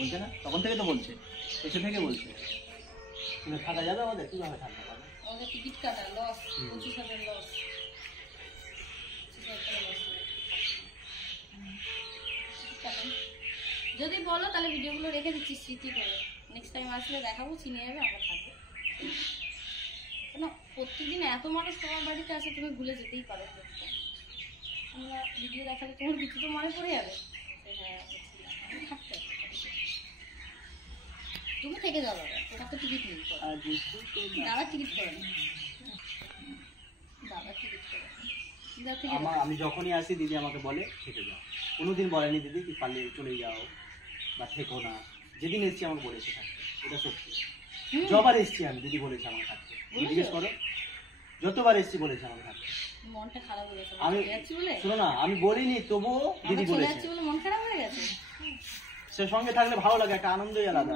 বলছে না, তখন থেকে তো বলছে, এসে থেকে বলছে থাকা যাবে আমাদের, কিভাবে থাকতে পারবে? আমাদের টিকিট কাটা লস, 25,000 লস। যদি বলো তাহলে ভিডিওগুলো রেখে দিচ্ছি স্মৃতি করে, নেক্সট টাইম আসলে দেখাবো, চিনে যাবে, আমরা থাকবো। কেন প্রত্যেকদিন এত মানুষ তোমার বাড়িতে আসে, তুমি ভুলে যেতেই পারো। আমরা ভিডিও দেখালে তোমার কিছু তো মনে পড়ে যাবে। হ্যাঁ থাকতে হবে, তুমি থেকে যাবো, তোমার তো টিকিট নেই। দাদা টিকিট করে না, দাদা টিকিট করে না। আমি যখনই আসি দিদি আমাকে বলে থেকে যাও, কোনোদিন বলেনি দিদি কি পারলে চলে যাও বা থেকো না। যেদিন এসছি আমাকে বলেছে থাকতে, এটা সত্যি। যবার এসছি আমি দিদি বলেছে আমাকে থাকতে, জিজ্ঞেস করো, যতবার এসছি বলেছে আমাকে থাকতে। মনটা খারাপ হয়ে গেছে, আমি শোনো না, আমি বলিনি তবুও দিদি বলেছে। মন খারাপ হয়ে গেছে, সে সঙ্গে থাকলে ভালো লাগে, একটা আনন্দই আলাদা।